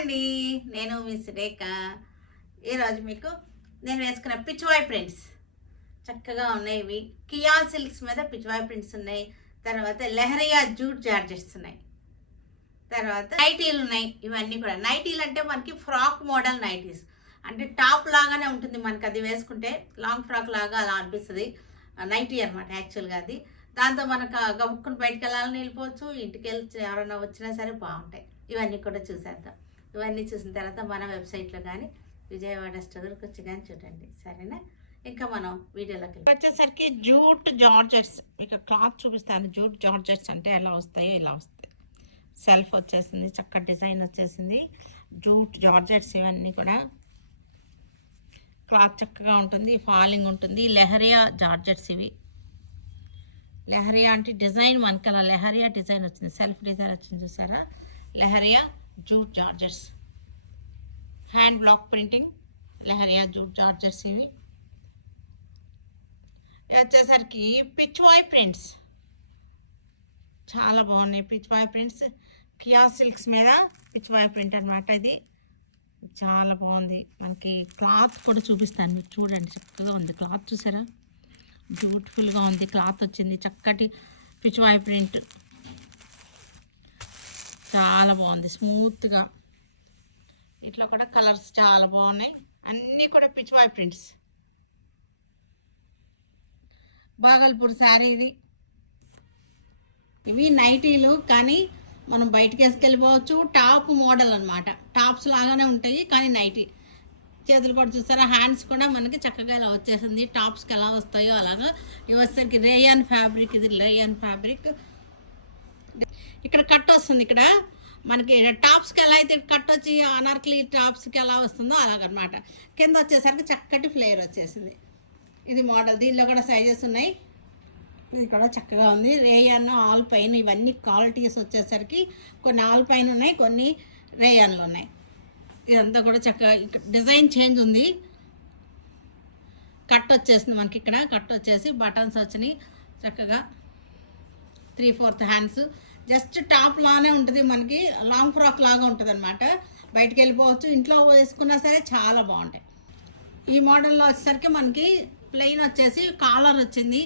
అండి, నేను మిస్ రేఖ. ఈరోజు మీకు నేను వేసుకున్న పిచ్వాయ్ ప్రింట్స్ చక్కగా ఉన్నాయి. ఇవి కియా సిల్క్స్ మీద పిచ్వాయ్ ప్రింట్స్ ఉన్నాయి. తర్వాత లెహరియా జూట్ జార్జెట్స్ ఉన్నాయి. తర్వాత నైటీలు ఉన్నాయి. ఇవన్నీ కూడా నైటీలు అంటే మనకి ఫ్రాక్ మోడల్ నైటీస్, అంటే టాప్ లాగానే ఉంటుంది. మనకి అది వేసుకుంటే లాంగ్ ఫ్రాక్ లాగా అలా అనిపిస్తుంది. నైటీ అనమాట యాక్చువల్గా అది. దాంతో మనకు గబుక్కుని బయటకు వెళ్ళాలని వెళ్ళిపోవచ్చు. ఇంటికి వెళ్ళి ఎవరైనా వచ్చినా సరే బాగుంటాయి. ఇవన్నీ కూడా చూసేద్దాం. ఇవన్నీ చూసిన తర్వాత మన వెబ్సైట్లో కానీ విజయవాడ స్టోర్కి వచ్చి కానీ చూడండి, సరేనా? ఇంకా మనం వీడియోలోకి వచ్చేసరికి జూట్ జార్జెట్స్, మీకు క్లాత్ చూపిస్తాను. జూట్ జార్జెట్స్ అంటే ఎలా వస్తాయో ఇలా వస్తాయి. సెల్ఫ్ వచ్చేసింది, చక్కటి డిజైన్ వచ్చేసింది. జూట్ జార్జెట్స్ ఇవన్నీ కూడా క్లాత్ చక్కగా ఉంటుంది, ఫాలింగ్ ఉంటుంది. లెహరియా జార్జెట్స్ ఇవి. లెహరియా అంటే డిజైన్ మనకి అలా లెహరియా డిజైన్ వచ్చింది, సెల్ఫ్ డిజైన్ వచ్చింది చూసారా? Leheriya jute georgettes, hand block printing leheriya jute georgettes ఇవి. వచ్చేసరికి పిచ్వాయ్ ప్రింట్స్ చాలా బాగున్నాయి. పిచ్వాయ్ ప్రింట్స్ కియా సిల్క్స్ మీద పిచ్వాయ్ ప్రింట్ అనమాట. ఇది చాలా బాగుంది. మనకి క్లాత్ కూడా చూపిస్తాను, మీకు చూడండి. చక్కగా ఉంది క్లాత్, చూసారా? బ్యూటిఫుల్గా ఉంది క్లాత్ వచ్చింది. చక్కటి పిచ్వాయ్ ప్రింట్ చాలా బాగుంది, స్మూత్గా. ఇట్లా కూడా కలర్స్ చాలా బాగున్నాయి. అన్నీ కూడా పిచ్వాయ్ ప్రింట్స్. బాగల్పూర్ శారీ ఇది. ఇవి నైటీలు, కానీ మనం బయటకు వేసుకెళ్ళిపోవచ్చు. టాప్ మోడల్ అనమాట, టాప్స్ లాగానే ఉంటాయి కానీ నైటీ. చేతులు కూడా చూస్తారా? హ్యాండ్స్ కూడా మనకి చక్కగా ఇలా వచ్చేసింది. టాప్స్కి ఎలా వస్తాయో అలాగా. ఇవి వచ్చేసరికి రేయాన్ ఫ్యాబ్రిక్, ఇది రేయాన్ ఫ్యాబ్రిక్. ఇక్కడ కట్ వస్తుంది. ఇక్కడ మనకి టాప్స్కి ఎలా అయితే కట్ వచ్చి అనార్కలి టాప్స్కి ఎలా వస్తుందో అలాగనమాట. కింద వచ్చేసరికి చక్కటి ఫ్లేర్ వచ్చేసింది. ఇది మోడల్. దీనిలో కూడా సైజెస్ ఉన్నాయి. ఇది కూడా చక్కగా ఉంది. రేయాన్ ఆల్ పైన ఇవన్నీ క్వాలిటీస్ వచ్చేసరికి కొన్ని ఆల్ పైన ఉన్నాయి, కొన్ని రేయాన్లు ఉన్నాయి. ఇదంతా కూడా చక్కగా డిజైన్ చేంజ్ ఉంది. కట్ వచ్చేసింది మనకి. ఇక్కడ కట్ వచ్చేసి బటన్స్ వచ్చినాయి చక్కగా. 3/4 హ్యాండ్స్. జస్ట్ టాప్ లానే ఉంటుంది మనకి, లాంగ్ ఫ్రాక్ లాగా ఉంటుంది అనమాట. బయటకు వెళ్ళిపోవచ్చు, ఇంట్లో వేసుకున్నా సరే చాలా బాగుంటాయి. ఈ మోడల్లో వచ్చేసరికి మనకి ప్లెయిన్ వచ్చేసి కాలర్ వచ్చింది.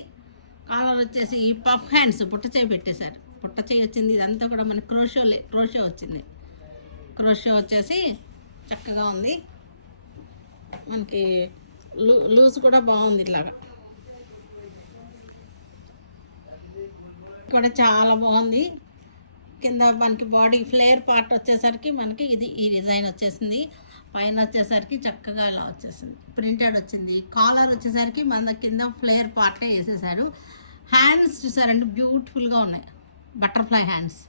కాలర్ వచ్చేసి పఫ్ హ్యాండ్స్, పుట్ట చేయి పెట్టేశారు. పుట్ట చేయి వచ్చింది. ఇదంతా కూడా మనకి క్రోషో వచ్చింది. క్రోషో వచ్చేసి చక్కగా ఉంది. మనకి లూజ్ కూడా బాగుంది. ఇలాగా కూడా చాలా బాగుంది. కింద మనకి బాడీ ఫ్లేర్ పార్ట్ వచ్చేసరికి మనకి ఇది ఈ డిజైన్ వచ్చేసింది. పైన వచ్చేసరికి చక్కగా ఇలా వచ్చేసింది, ప్రింటెడ్ వచ్చింది. కాలర్ వచ్చేసరికి మన కింద ఫ్లేర్ పార్టే వేసేసారు. హ్యాండ్స్ చూసారంటే బ్యూటిఫుల్గా ఉన్నాయి, బటర్ఫ్లై హ్యాండ్స్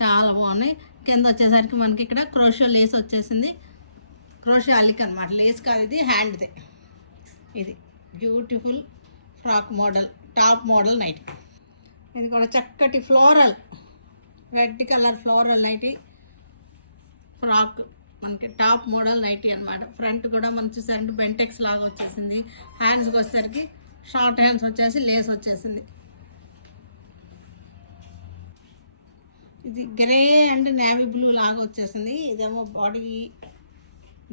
చాలా బాగున్నాయి. కింద వచ్చేసరికి మనకి ఇక్కడ క్రోషో లేస్ వచ్చేసింది. క్రోషో అల్లిక అనమాట, లేస్ కాదు ఇది, హ్యాండ్దే. ఇది beautiful frock model, top model nighty. ఇది కూడా చక్కటి floral, red colour floral nighty frock, మనకి టాప్ మోడల్ నైటీ అనమాట. ఫ్రంట్ కూడా మనకి చూసారంటే బెంటెక్స్ లాగా వచ్చేసింది. హ్యాండ్స్కి వచ్చేసరికి షార్ట్ హ్యాండ్స్ వచ్చేసి లేస్ వచ్చేసింది. ఇది గ్రే అండ్ నేవీ బ్లూ లాగా వచ్చేసింది. ఇదేమో బాడీ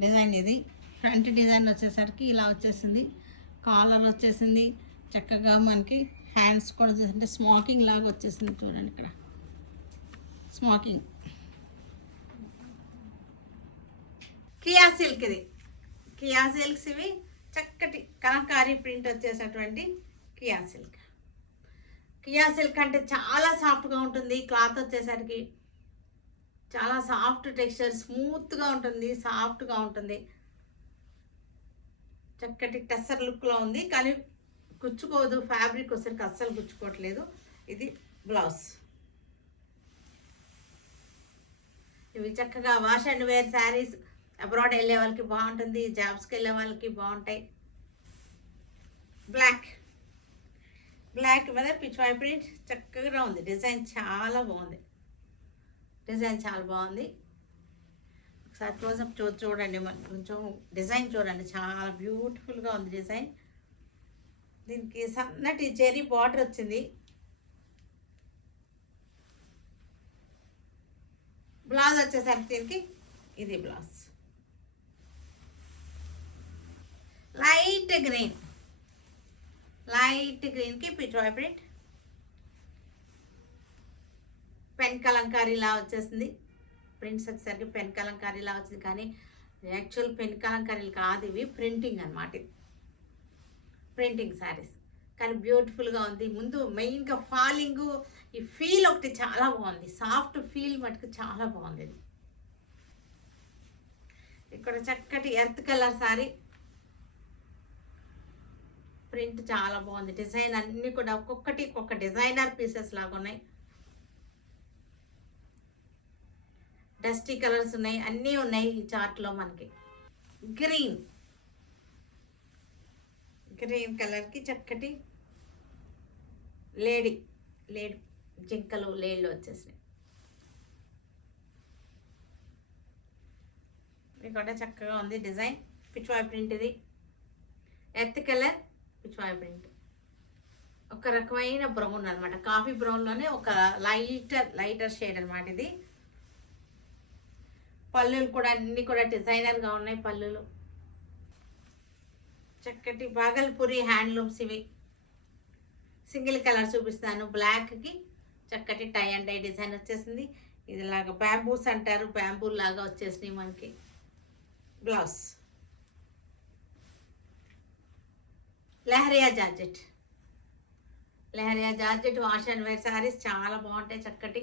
డిజైన్. ఇది ఫ్రంట్ డిజైన్ వచ్చేసరికి ఇలా వచ్చేసింది. కాలర్ వచ్చేసింది చక్కగా. మనకి హ్యాండ్స్ కూడా వచ్చేసింటే స్మోకింగ్ లాగా వచ్చేసింది. చూడండి ఇక్కడ స్మోకింగ్. కియా సిల్క్, ఇది కియా సిల్క్స్. ఇవి చక్కటి కలంకారీ ప్రింట్ వచ్చేసేటువంటి కియా సిల్క్. కియా సిల్క్ అంటే చాలా సాఫ్ట్గా ఉంటుంది. క్లాత్ వచ్చేసరికి చాలా సాఫ్ట్ టెక్స్చర్, స్మూత్గా ఉంటుంది, సాఫ్ట్గా ఉంటుంది. చక్కటి టెస్సర్ లుక్లో ఉంది, కానీ గుచ్చుకోదు. ఫ్యాబ్రిక్ వచ్చేసరికి అస్సలు గుచ్చుకోవట్లేదు. ఇది బ్లౌజ్. ఇవి చక్కగా wash and wear saris, abroad వెళ్ళే వాళ్ళకి బాగుంటుంది, జాబ్స్కి వెళ్ళే వాళ్ళకి బాగుంటాయి. బ్లాక్ మీద పిచ్వాయ్ ప్రింట్ చక్కగా ఉంది. డిజైన్ చాలా బాగుంది. ఒకసారి క్లోజప్ చూడండి, కొంచెం డిజైన్ చూడండి, చాలా బ్యూటిఫుల్గా ఉంది డిజైన్. దీనికి సన్నటి జెరీ బార్డర్ వచ్చింది. బ్లౌజ్ వచ్చేసరికి దీనికి ఇది బ్లౌజ్. లైట్ గ్రీన్కి పిచ్వాయ్ ప్రింట్, పెన్ కలంకారీలా వచ్చేసింది. ప్రింట్స్ వచ్చేసరికి పెన్ కలంకారీలా వచ్చింది, కానీ యాక్చువల్ పెన్ కలంకారీలు కాదు, ఇవి ప్రింటింగ్ అనమాట. ప్రింటింగ్ శారీస్ కానీ బ్యూటిఫుల్గా ఉంది. ముందు మెయిన్గా ఫాలింగ్ ఈ ఫీల్ ఒకటి చాలా బాగుంది, సాఫ్ట్ ఫీల్ మటుకు చాలా బాగుంది. ఇది ఇక్కడ చక్కటి ఎర్త్ కలర్ శారీ, ప్రింట్ చాలా బాగుంది. డిజైన్ అన్నీ కూడా ఒక్కొక్కటి ఒక్కొక్క డిజైనర్ పీసెస్ లాగా ఉన్నాయి. డస్టీ కలర్స్ ఉన్నాయి, అన్నీ ఉన్నాయి ఈ చార్ట్లో మనకి. గ్రీన్ కలర్కి చక్కటి లేడీ జింకలు లేళ్ళు వచ్చేసినాయి. ఇది కూడా చక్కగా ఉంది డిజైన్. పిచ్వాయ్ ప్రింట్, ఇది ఎర్త్ కలర్ పిచ్వాయ్ ప్రింట్. ఒక రకమైన బ్రౌన్ అనమాట, కాఫీ బ్రౌన్లోనే ఒక లైటర్ షేడ్ అనమాట ఇది. పళ్ళులు కూడా అన్నీ కూడా డిజైనర్గా ఉన్నాయి. పళ్ళులు చక్కటి బాగల్పూరి హ్యాండ్లూమ్స్ ఇవి. సింగిల్ కలర్ చూపిస్తాను. బ్లాక్కి చక్కటి టై అండ్ డై డిజైన్ వచ్చేసింది. ఇదిలాగా బ్యాంబూస్ అంటారు, బ్యాంబూ లాగా వచ్చేసినాయి మనకి. Blouse leheriya georgette wash and wear saris చాలా బాగుంటాయి. చక్కటి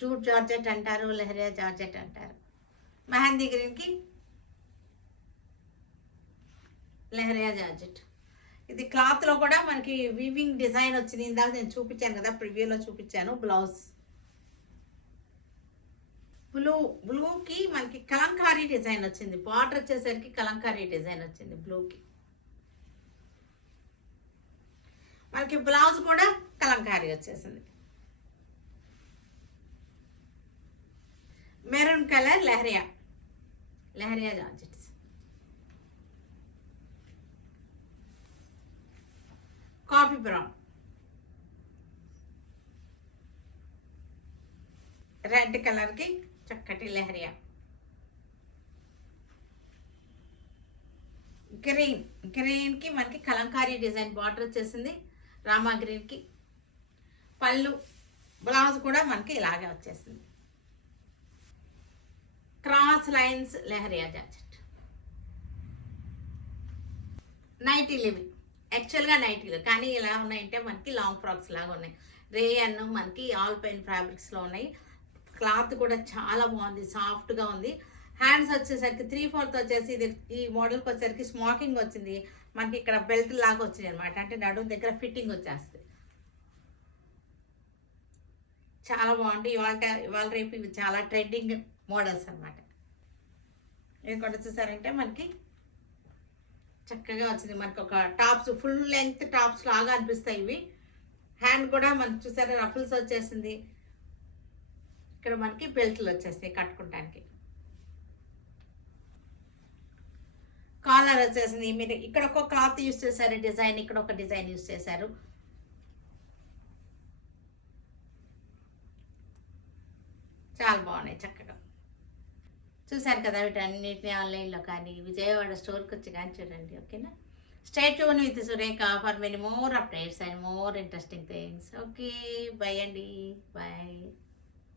జూట్ జార్జెట్ అంటారు, లెహరియా జార్జెట్ అంటారు. మెహందీ గ్రీన్కి లెహరియా జార్జెట్. ఇది క్లాత్లో కూడా మనకి వీవింగ్ డిజైన్ వచ్చింది. ఇందాక నేను చూపించాను కదా, ప్రివ్యూలో చూపించాను. బ్లౌజ్ బ్లూకి మనకి కలంకారీ డిజైన్ వచ్చింది. బార్డర్ వచ్చేసరికి కలంకారీ డిజైన్ వచ్చింది బ్లూకి. మనకి బ్లౌజ్ కూడా కలంకారీ వచ్చేసింది. Maroon colour leheriya georgettes. Coffee brown, red కలర్కి చక్కటి లెహరియా. గ్రీన్కి మనకి కలంకారీ డిజైన్ బార్డర్ వచ్చేసింది. రామా గ్రీన్కి పళ్ళు, బ్లౌజ్ కూడా మనకి ఇలాగే వచ్చేసింది. Cross lines leheriya georgette. నైటీలు ఇవి యాక్చువల్గా నైటీలు, కానీ ఇలా ఉన్నాయంటే మనకి లాంగ్ ఫ్రాక్స్ లాగా ఉన్నాయి. రేయన్ మనకి ఆల్ పైన్ ఫ్యాబ్రిక్స్లో ఉన్నాయి. క్లాత్ కూడా చాలా బాగుంది, సాఫ్ట్గా ఉంది. హ్యాండ్స్ వచ్చేసరికి 3/4 వచ్చేసి ఇది ఈ మోడల్కి వచ్చేసరికి స్మోకింగ్ వచ్చింది. మనకి ఇక్కడ బెల్ట్ లాగా వచ్చింది అనమాట, అంటే నడుము దగ్గర ఫిట్టింగ్ వచ్చేస్తుంది. చాలా బాగుంది. ఇవాళ రేపు ఇవి చాలా ట్రెండింగ్ మోడల్స్ అనమాట. ఇది కూడా చూసారంటే మనకి చక్కగా వచ్చింది. మనకి ఒక టాప్స్ ఫుల్ లెంగ్త్ టాప్స్ లాగా అనిపిస్తాయి ఇవి. హ్యాండ్ కూడా మనకి చూసారా రఫుల్స్ వచ్చేసింది. ఇక్కడ మనకి బెల్ట్లు వచ్చేస్తాయి కట్టుకోవడానికి. కాలర్ వచ్చేసింది. మీరు ఇక్కడ ఒక క్లాత్ యూస్ చేశారు డిజైన్, ఇక్కడ ఒక డిజైన్ యూస్ చేశారు. చాలా బాగున్నాయి చక్కగా. చూసారు కదా వీటన్నిటిని ఆన్లైన్లో కానీ విజయవాడ స్టోర్కి వచ్చి కానీ చూడండి. ఓకేనా? Stay tune with Surekha for many more updates and more interesting things. Okay, by అండి, బాయ్.